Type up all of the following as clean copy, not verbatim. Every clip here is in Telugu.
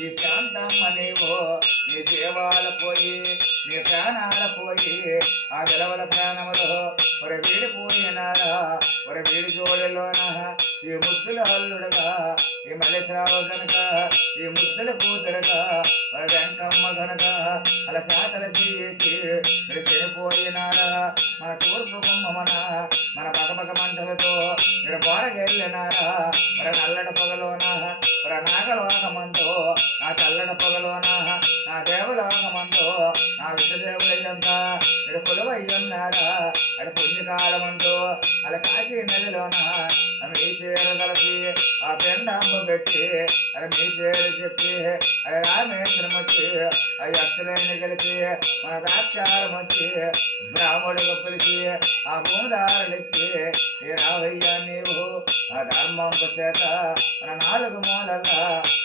ఈ శాంతమ్మ నీవు నీ జీవాల పోయి నీ ప్రాణాల పోయి ఆ విలవల ప్రాణములో ఒక వీడిపోయినాడా ఒక వీడి జోడిలోన ఈ ముద్దుల అల్లుడుగా ఈ మల్లెశ్రావ గనక ఈ ముద్దుల కూతురుగా వెంకమ్మ గనక అలా శాతల చేసి మీరు చనిపోయినారా మన తూర్పు కుమ్మన మన పగపగ మంటలతో మీరు బారగెళ్ళినారా మరి నల్లడ పొగలోన మరి నాగలోకమంతో నా చల్లడ పొగలోన నా దేవులోకమంతో నా విషదేవుడయ్యంతా మీరు కొలువయ్యున్నారా అటు పుణ్యకాలమంతో అలా కాశీ నదిలోన మీ పేరు కలిపి ఆ పెండాంబ పెట్టి అది మీ పేరు చెప్పి అది రామేశ్వరం వచ్చి అవి అక్షలేని కలిపి మన దాక్షారం వచ్చి బ్రాహ్మణుడు పిలిచి ఆ భూమిదారులిచ్చి ఈ రావయ్య నీవు ఆ ధర్మంపు చేత మన నాలుగు మూలల్లా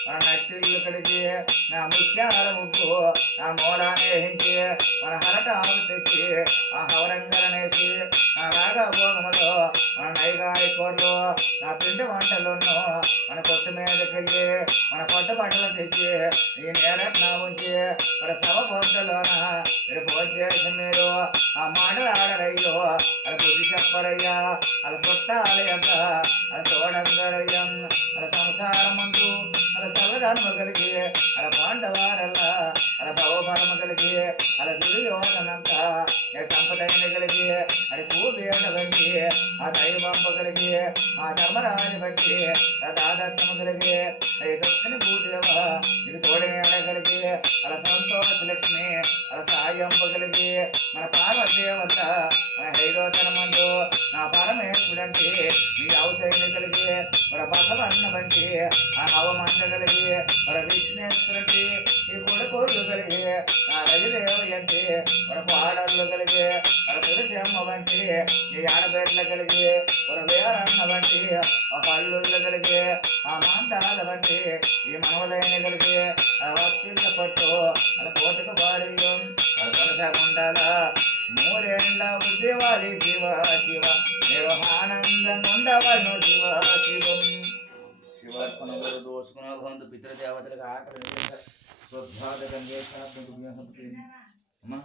మన నట్టిల్లు కలిగి నా ముత్యాల ముగ్గు నా మూలాన్ని వేయించి మన హరట ఆవు తెచ్చి ఆ హవరంగరనేసి నా రాగా భోగములో మన నైగాయి కూరలు నా పిండి వంటలను మన కొట్టు మీదకెళ్ళి మన కొట్ట బట్టలు తెచ్చి ఈ నేరట్న ఉంచి మన సభ పొంటలోన మీరు భోజేసి మీరు ఆ మాటలు ఆడరయ్యో అలా బుద్ధి చెప్పరయ్యా అలా చుట్టాలయ్యక అలా చూడంగరయ్యం అలా సంసారమందు అలా సర్వధర్మ కలిగి అలా పాండవారల్లా అలా భవపరమ కలిగి అలా దుర్యోధనంతా సంపదైన కలిగి అది పూపేట బట్టి ఆ దైవంప కలిగి ఆ ధర్మరాజు బట్టి ఆ దాదత్వం కలిగి అది దొక్కని భూదేవ ఇది తోడనేడ కలిగి అలా సంతోష లక్ష్మి అలా సాయంప కలిగి మన పార్వదేవత మన హైదోతనమందు నా పరమేశ్వరంటే మీ అవసైన కలిగి మన బసవన్న బట్టి ఆ నవమంద కలిగి మన విఘ్నేశ్వరుడి ఈ కొడుకోళ్ళు కలిగి నా రజదేవ అంటే మన పాడళ్ళు కలిగి మన తులసిమ్మ వంటి ఈ ఆడపేటలు కలిగి మన వేరన్న వంటి ఆ పళ్ళుళ్ళు కలిగి ఆ మాంతాల వంటి ఈ మనవలైన కలిగి ఆ వక్కిళ్ళ పట్టు అలా కోటిక బారిలో అది కొనసాగుండాలా నూరేళ్ళ ఉద్యవాలి శివ శివ నిర్వహానందంగా ఉండవను శివ శివం శివార్పణంలో దోషుకున్న భవంతు పితృదేవతలకు ఆకలి శుద్ధాద గంగేశాత్మకు